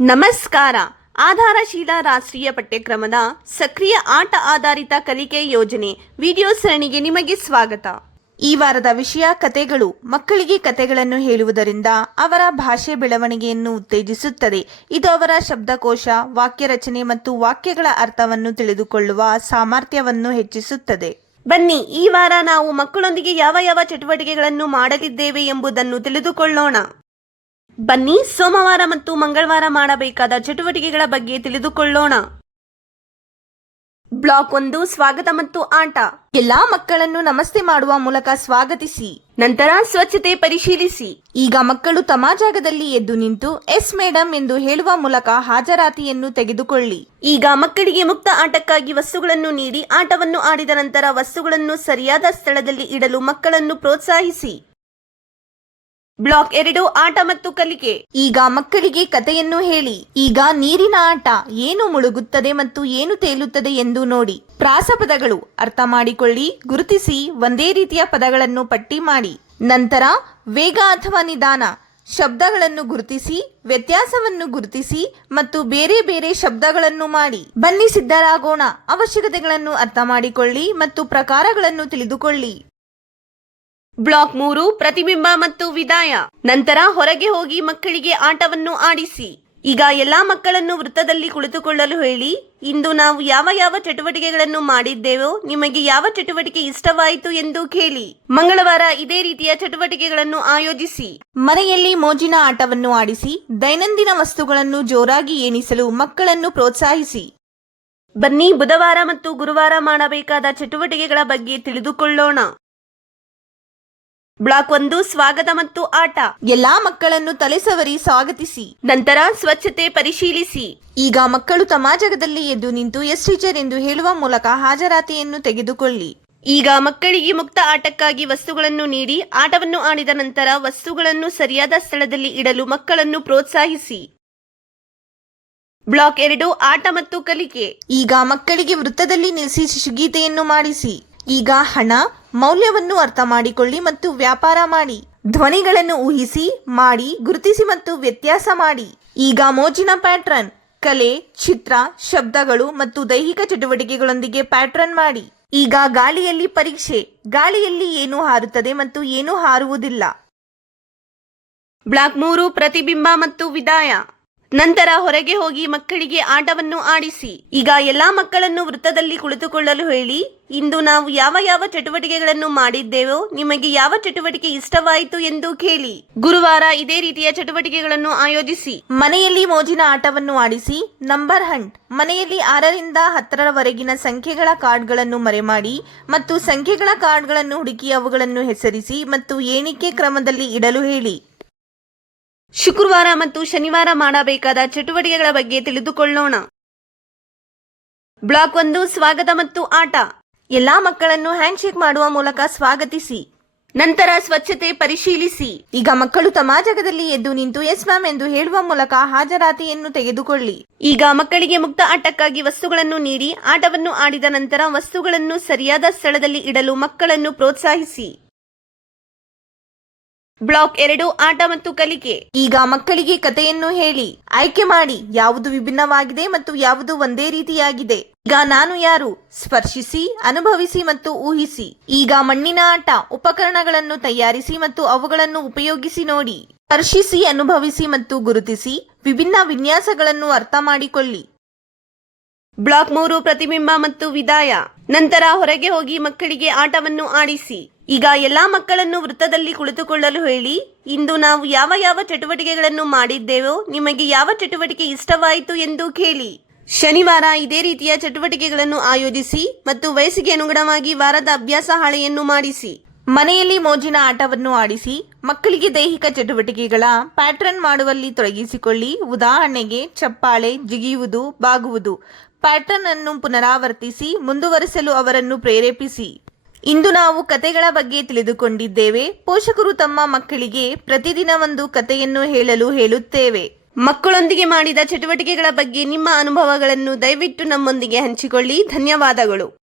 ನಮಸ್ಕಾರ. ಆಧಾರಶೀಲ ರಾಷ್ಟ್ರೀಯ ಪಠ್ಯಕ್ರಮದ ಸಕ್ರಿಯ ಆಟ ಆಧಾರಿತ ಕಲಿಕೆ ಯೋಜನೆ ವಿಡಿಯೋ ಸರಣಿಗೆ ನಿಮಗೆ ಸ್ವಾಗತ. ಈ ವಾರದ ವಿಷಯ ಕತೆಗಳು. ಮಕ್ಕಳಿಗೆ ಕತೆಗಳನ್ನು ಹೇಳುವುದರಿಂದ ಅವರ ಭಾಷೆ ಬೆಳವಣಿಗೆಯನ್ನು ಉತ್ತೇಜಿಸುತ್ತದೆ. ಇದು ಅವರ ಶಬ್ದಕೋಶ ವಾಕ್ಯ ರಚನೆ ಮತ್ತು ವಾಕ್ಯಗಳ ಅರ್ಥವನ್ನು ತಿಳಿದುಕೊಳ್ಳುವ ಸಾಮರ್ಥ್ಯವನ್ನು ಹೆಚ್ಚಿಸುತ್ತದೆ. ಬನ್ನಿ, ಈ ವಾರ ನಾವು ಮಕ್ಕಳೊಂದಿಗೆ ಯಾವ ಯಾವ ಚಟುವಟಿಕೆಗಳನ್ನು ಮಾಡಲಿದ್ದೇವೆ ಎಂಬುದನ್ನು ತಿಳಿದುಕೊಳ್ಳೋಣ. ಬನ್ನಿ ಸೋಮವಾರ ಮತ್ತು ಮಂಗಳವಾರ ಮಾಡಬೇಕಾದ ಚಟುವಟಿಕೆಗಳ ಬಗ್ಗೆ ತಿಳಿದುಕೊಳ್ಳೋಣ. ಬ್ಲಾಕ್ ಒಂದು, ಸ್ವಾಗತ ಮತ್ತು ಆಟ. ಎಲ್ಲಾ ಮಕ್ಕಳನ್ನು ನಮಸ್ತೆ ಮಾಡುವ ಮೂಲಕ ಸ್ವಾಗತಿಸಿ. ನಂತರ ಸ್ವಚ್ಛತೆ ಪರಿಶೀಲಿಸಿ. ಈಗ ಮಕ್ಕಳು ತಮ್ಮ ಜಾಗದಲ್ಲಿ ಎದ್ದು ನಿಂತು, ಎಸ್ ಮೇಡಮ್ ಎಂದು ಹೇಳುವ ಮೂಲಕ ಹಾಜರಾತಿಯನ್ನು ತೆಗೆದುಕೊಳ್ಳಿ. ಈಗ ಮಕ್ಕಳಿಗೆ ಮುಕ್ತ ಆಟಕ್ಕಾಗಿ ವಸ್ತುಗಳನ್ನು ನೀಡಿ, ಆಟವನ್ನು ಆಡಿದ ನಂತರ ವಸ್ತುಗಳನ್ನು ಸರಿಯಾದ ಸ್ಥಳದಲ್ಲಿ ಇಡಲು ಮಕ್ಕಳನ್ನು ಪ್ರೋತ್ಸಾಹಿಸಿ. ಬ್ಲಾಕ್ ಎರಡು ಆಟ ಮತ್ತು ಕಲಿಕೆ. ಈಗ ಮಕ್ಕಳಿಗೆ ಕಥೆಯನ್ನು ಹೇಳಿ. ಈಗ ನೀರಿನ ಆಟ ಏನು ಮುಳುಗುತ್ತದೆ ಮತ್ತು ಏನು ತೇಲುತ್ತದೆ ಎಂದು ನೋಡಿ. ಪ್ರಾಸಪದಗಳು ಅರ್ಥ ಮಾಡಿಕೊಳ್ಳಿ, ಗುರುತಿಸಿ, ಒಂದೇ ರೀತಿಯ ಪದಗಳನ್ನು ಪಟ್ಟಿ ಮಾಡಿ. ನಂತರ ವೇಗ ಅಥವಾ ನಿಧಾನ. ಶಬ್ದಗಳನ್ನು ಗುರುತಿಸಿ, ವ್ಯತ್ಯಾಸವನ್ನು ಗುರುತಿಸಿ ಮತ್ತು ಬೇರೆ ಬೇರೆ ಶಬ್ದಗಳನ್ನು ಮಾಡಿ. ಬನ್ನಿ ಸಿದ್ಧರಾಗೋಣ. ಅವಶ್ಯಕತೆಗಳನ್ನು ಅರ್ಥ ಮಾಡಿಕೊಳ್ಳಿ ಮತ್ತು ಪ್ರಕಾರಗಳನ್ನು ತಿಳಿದುಕೊಳ್ಳಿ. ಬ್ಲಾಕ್ ಮೂರು ಪ್ರತಿಬಿಂಬ ಮತ್ತು ವಿದಾಯ. ನಂತರ ಹೊರಗೆ ಹೋಗಿ ಮಕ್ಕಳಿಗೆ ಆಟವನ್ನು ಆಡಿಸಿ. ಈಗ ಎಲ್ಲಾ ಮಕ್ಕಳನ್ನು ವೃತ್ತದಲ್ಲಿ ಕುಳಿತುಕೊಳ್ಳಲು ಹೇಳಿ, ಇಂದು ನಾವು ಯಾವ ಯಾವ ಚಟುವಟಿಕೆಗಳನ್ನು ಮಾಡಿದ್ದೇವೋ, ನಿಮಗೆ ಯಾವ ಚಟುವಟಿಕೆ ಇಷ್ಟವಾಯಿತು ಎಂದು ಕೇಳಿ. ಮಂಗಳವಾರ ಇದೇ ರೀತಿಯ ಚಟುವಟಿಕೆಗಳನ್ನು ಆಯೋಜಿಸಿ. ಮನೆಯಲ್ಲಿ ಮೋಜಿನ ಆಟವನ್ನು ಆಡಿಸಿ, ದೈನಂದಿನ ವಸ್ತುಗಳನ್ನು ಜೋರಾಗಿ ಎಣಿಸಲು ಮಕ್ಕಳನ್ನು ಪ್ರೋತ್ಸಾಹಿಸಿ. ಬನ್ನಿ ಬುಧವಾರ ಮತ್ತು ಗುರುವಾರ ಮಾಡಬೇಕಾದ ಚಟುವಟಿಕೆಗಳ ಬಗ್ಗೆ ತಿಳಿದುಕೊಳ್ಳೋಣ. ಬ್ಲಾಕ್ ಒಂದು ಸ್ವಾಗತ ಮತ್ತು ಆಟ. ಎಲ್ಲಾ ಮಕ್ಕಳನ್ನು ತಲೆಸವರಿ ಸ್ವಾಗತಿಸಿ. ನಂತರ ಸ್ವಚ್ಛತೆ ಪರಿಶೀಲಿಸಿ. ಈಗ ಮಕ್ಕಳು ತಮ್ಮ ಜಾಗದಲ್ಲಿ ಎದ್ದು ನಿಂತು ಎಸ್ ಟೀಚರ್ ಎಂದು ಹೇಳುವ ಮೂಲಕ ಹಾಜರಾತಿಯನ್ನು ತೆಗೆದುಕೊಳ್ಳಿ. ಈಗ ಮಕ್ಕಳಿಗೆ ಮುಕ್ತ ಆಟಕ್ಕಾಗಿ ವಸ್ತುಗಳನ್ನು ನೀಡಿ ಆಟವನ್ನು ಆಡಿದ ನಂತರ ವಸ್ತುಗಳನ್ನು ಸರಿಯಾದ ಸ್ಥಳದಲ್ಲಿ ಇಡಲು ಮಕ್ಕಳನ್ನು ಪ್ರೋತ್ಸಾಹಿಸಿ. ಬ್ಲಾಕ್ ಎರಡು ಆಟ ಮತ್ತು ಕಲಿಕೆ. ಈಗ ಮಕ್ಕಳಿಗೆ ವೃತ್ತದಲ್ಲಿ ನಿಲ್ಲಿಸಿ ಶಿಶುಗೀತೆಯನ್ನು ಮಾಡಿಸಿ. ಈಗ ಹಣ, ಮೌಲ್ಯವನ್ನು ಅರ್ಥ ಮಾಡಿಕೊಳ್ಳಿ ಮತ್ತು ವ್ಯಾಪಾರ ಮಾಡಿ. ಧ್ವನಿಗಳನ್ನು ಊಹಿಸಿ, ಮಾಡಿ, ಗುರುತಿಸಿ ಮತ್ತು ವ್ಯತ್ಯಾಸ ಮಾಡಿ. ಈಗ ಮೋಜಿನ ಪ್ಯಾಟ್ರನ್, ಕಲೆ, ಚಿತ್ರ, ಶಬ್ದಗಳು ಮತ್ತು ದೈಹಿಕ ಚಟುವಟಿಕೆಗಳೊಂದಿಗೆ ಪ್ಯಾಟ್ರನ್ ಮಾಡಿ. ಈಗ ಗಾಳಿಯಲ್ಲಿ ಪರೀಕ್ಷೆ, ಗಾಳಿಯಲ್ಲಿ ಏನು ಹಾರುತ್ತದೆ ಮತ್ತು ಏನು ಹಾರುವುದಿಲ್ಲ. ಬ್ಲಾಕ್ ಮೂರು, ಪ್ರತಿಬಿಂಬ ಮತ್ತು ವಿದಾಯ. ನಂತರ ಹೊರಗೆ ಹೋಗಿ ಮಕ್ಕಳಿಗೆ ಆಟವನ್ನು ಆಡಿಸಿ. ಈಗ ಎಲ್ಲಾ ಮಕ್ಕಳನ್ನು ವೃತ್ತದಲ್ಲಿ ಕುಳಿತುಕೊಳ್ಳಲು ಹೇಳಿ, ಇಂದು ನಾವು ಯಾವ ಯಾವ ಚಟುವಟಿಕೆಗಳನ್ನು ಮಾಡಿದ್ದೇವೋ ನಿಮಗೆ ಯಾವ ಚಟುವಟಿಕೆ ಇಷ್ಟವಾಯಿತು ಎಂದು ಕೇಳಿ. ಗುರುವಾರ ಇದೇ ರೀತಿಯ ಚಟುವಟಿಕೆಗಳನ್ನು ಆಯೋಜಿಸಿ, ಮನೆಯಲ್ಲಿ ಮೋಜಿನ ಆಟವನ್ನು ಆಡಿಸಿ, ನಂಬರ್ ಹಂಟ್ ಮನೆಯಲ್ಲಿ ಆರರಿಂದ ಹತ್ತರವರೆಗಿನ ಸಂಖ್ಯೆಗಳ ಕಾರ್ಡ್ಗಳನ್ನು ಮರೆಮಾಡಿ ಮತ್ತು ಸಂಖ್ಯೆಗಳ ಕಾರ್ಡ್ಗಳನ್ನು ಹುಡುಕಿ ಅವುಗಳನ್ನು ಹೆಸರಿಸಿ ಮತ್ತು ಎಣಿಕೆ ಕ್ರಮದಲ್ಲಿ ಇಡಲು ಹೇಳಿ. ಶುಕ್ರವಾರ ಮತ್ತು ಶನಿವಾರ ಮಾಡಬೇಕಾದ ಚಟುವಟಿಕೆಗಳ ಬಗ್ಗೆ ತಿಳಿದುಕೊಳ್ಳೋಣ. ಬ್ಲಾಕ್ ಒಂದು, ಸ್ವಾಗತ ಮತ್ತು ಆಟ. ಎಲ್ಲಾ ಮಕ್ಕಳನ್ನು ಹ್ಯಾಂಡ್ಶೇಕ್ ಮಾಡುವ ಮೂಲಕ ಸ್ವಾಗತಿಸಿ. ನಂತರ ಸ್ವಚ್ಛತೆ ಪರಿಶೀಲಿಸಿ. ಈಗ ಮಕ್ಕಳು ತಮ್ಮ ಜಾಗದಲ್ಲಿ ಎದ್ದು ನಿಂತು ಎಸ್ ಮ್ಯಾಮ್ ಎಂದು ಹೇಳುವ ಮೂಲಕ ಹಾಜರಾತಿಯನ್ನು ತೆಗೆದುಕೊಳ್ಳಿ. ಈಗ ಮಕ್ಕಳಿಗೆ ಮುಕ್ತ ಆಟಕ್ಕಾಗಿ ವಸ್ತುಗಳನ್ನು ನೀಡಿ, ಆಟವನ್ನು ಆಡಿದ ನಂತರ ವಸ್ತುಗಳನ್ನು ಸರಿಯಾದ ಸ್ಥಳದಲ್ಲಿ ಇಡಲು ಮಕ್ಕಳನ್ನು ಪ್ರೋತ್ಸಾಹಿಸಿ. ಬ್ಲಾಕ್ ಎರಡು ಆಟ ಮತ್ತು ಕಲಿಕೆ. ಈಗ ಮಕ್ಕಳಿಗೆ ಕಥೆಯನ್ನು ಹೇಳಿ, ಆಯ್ಕೆ ಮಾಡಿ ಯಾವುದು ವಿಭಿನ್ನವಾಗಿದೆ ಮತ್ತು ಯಾವುದು ಒಂದೇ ರೀತಿಯಾಗಿದೆ. ಈಗ ನಾನು ಯಾರು? ಸ್ಪರ್ಶಿಸಿ, ಅನುಭವಿಸಿ ಮತ್ತು ಊಹಿಸಿ. ಈಗ ಮಣ್ಣಿನ ಆಟ, ಉಪಕರಣಗಳನ್ನು ತಯಾರಿಸಿ ಮತ್ತು ಅವುಗಳನ್ನು ಉಪಯೋಗಿಸಿ ನೋಡಿ. ಸ್ಪರ್ಶಿಸಿ, ಅನುಭವಿಸಿ ಮತ್ತು ಗುರುತಿಸಿ ವಿಭಿನ್ನ ವಿನ್ಯಾಸಗಳನ್ನು ಅರ್ಥ ಮಾಡಿಕೊಳ್ಳಿ. ಬ್ಲಾಕ್ ಮೂರು ಪ್ರತಿಬಿಂಬ ಮತ್ತು ವಿದಾಯ. ನಂತರ ಹೊರಗೆ ಹೋಗಿ ಮಕ್ಕಳಿಗೆ ಆಟವನ್ನು ಆಡಿಸಿ. ಈಗ ಎಲ್ಲಾ ಮಕ್ಕಳನ್ನು ವೃತ್ತದಲ್ಲಿ ಕುಳಿತುಕೊಳ್ಳಲು ಹೇಳಿ, ಇಂದು ನಾವು ಯಾವ ಯಾವ ಚಟುವಟಿಕೆಗಳನ್ನು ಮಾಡಿದ್ದೇವೋ, ನಿಮಗೆ ಯಾವ ಚಟುವಟಿಕೆ ಇಷ್ಟವಾಯಿತು ಎಂದು ಕೇಳಿ. ಶನಿವಾರ ಇದೇ ರೀತಿಯ ಚಟುವಟಿಕೆಗಳನ್ನು ಆಯೋಜಿಸಿ ಮತ್ತು ವಯಸ್ಸಿಗೆ ಅನುಗುಣವಾಗಿ ವಾರದ ಅಭ್ಯಾಸ ಹಾಳೆಯನ್ನು ಮಾಡಿಸಿ. ಮನೆಯಲ್ಲಿ ಮೋಜಿನ ಆಟವನ್ನು ಆಡಿಸಿ, ಮಕ್ಕಳಿಗೆ ದೈಹಿಕ ಚಟುವಟಿಕೆಗಳ ಪ್ಯಾಟ್ರನ್ ಮಾಡುವಲ್ಲಿ ತೊಡಗಿಸಿಕೊಳ್ಳಿ. ಉದಾಹರಣೆಗೆ, ಚಪ್ಪಾಳೆ ಜಿಗಿಯುವುದು, ಬಾಗುವುದು. ಪ್ಯಾಟ್ರನ್ ಅನ್ನು ಪುನರಾವರ್ತಿಸಿ, ಮುಂದುವರಿಸಲು ಅವರನ್ನು ಪ್ರೇರೇಪಿಸಿ. ಇಂದು ನಾವು ಕತೆಗಳ ಬಗ್ಗೆ ತಿಳಿದುಕೊಂಡಿದ್ದೇವೆ. ಪೋಷಕರು ತಮ್ಮ ಮಕ್ಕಳಿಗೆ ಪ್ರತಿದಿನ ಒಂದು ಕತೆಯನ್ನು ಹೇಳಲು ಹೇಳುತ್ತೇವೆ. ಮಕ್ಕಳೊಂದಿಗೆ ಮಾಡಿದ ಚಟುವಟಿಕೆಗಳ ಬಗ್ಗೆ ನಿಮ್ಮ ಅನುಭವಗಳನ್ನು ದಯವಿಟ್ಟು ನಮ್ಮೊಂದಿಗೆ ಹಂಚಿಕೊಳ್ಳಿ. ಧನ್ಯವಾದಗಳು.